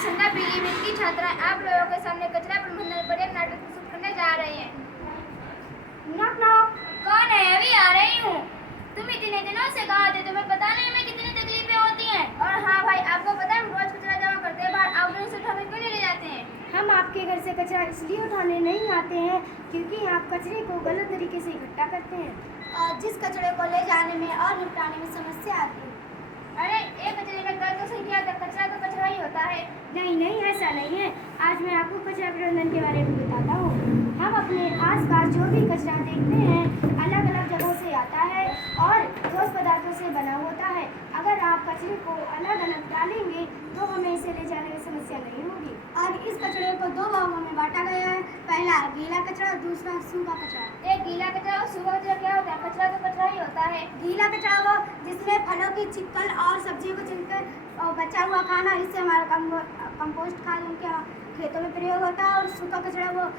प्रसन्ना पीलीभीत की छात्राएं आप लोगों के सामने कचरा प्रबंधन पर एक नाटक प्रस्तुत करने जा रहे हैं। Knock knock. कौन है? अभी आ रही हूँ। तुम इतने दिनों से कहाँ थे? तुम्हें पता नहीं हमें कितनी तकलीफें होती हैं। और हाँ भाई, आपको पता है हम रोज कचरा जमा करते हैं, बाहर आप लोग से उठाकर क्यों नहीं ले जाते हैं? हम आपके घर से कचरा इसलिए उठाने नहीं आते हैं क्योंकि आप कचरे को गलत तरीके से इकट्ठा करते हैं और जिस कचरे को ले जाने में और निपटाने में समस्या आती है। अरे एक कचरे का दर्द तो सही किया था, कचरा तो कचरा ही होता है। नहीं नहीं, ऐसा नहीं है। आज मैं आपको कचरा प्रबंधन के बारे में बताता हूँ। हम अपने आसपास जो भी कचरा देखते हैं अलग अलग जगहों से आता है और ठोस पदार्थों से बना होता है। अगर आप कचरे को अलग अलग डालेंगे तो हमें इसे ले जाने में समस्या नहीं होगी। और इस कचरे को दो भागों में बांटा गया है। पहला गीला कचरा और दूसरा सूखा कचरा। एक गीला कचरा और सूखा कचरा क्या होता है? कचरा तो कचरा ही होता है। गीला कचरा वो जिसमें फलों की चिक्कल और सब्जियों को छिलकर और बचा हुआ खाना, इससे हमारा कंपोस्ट खाद उनके खेतों में प्रयोग होता है। और सूखा कचरा वो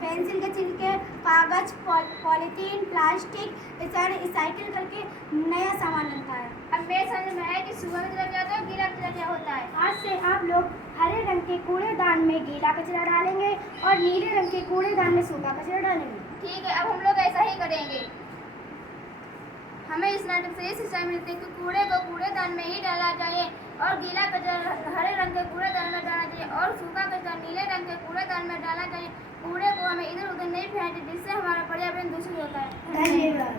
पेंसिल के छिलके, कागज, पॉलीथीन, प्लास्टिक रिसाइकिल करके नया सामान बनता है। अब मेरे समझ में है कि सूखा कचरा क्या होता है, गीला कचरा क्या होता है। आज से आप लोग हरे रंग के कूड़ेदान में गीला कचरा डालेंगे और नीले रंग के कूड़ेदान में सूखा कचरा डालेंगे। ठीक है, अब हम लोग ऐसा ही करेंगे। हमें इस नाटक से ये शिक्षा मिलती है कि कूड़े को कूड़ेदान में ही डाला चाहिए और गीला कचरा हरे रंग के कूड़ेदान में डालना चाहिए और सूखा कचरा नीले रंग के कूड़ेदान में डालना चाहिए। कूड़े को हमें इधर उधर नहीं फेंकना, जिससे हमारा पर्यावरण दूषित होता है। धन्यवाद।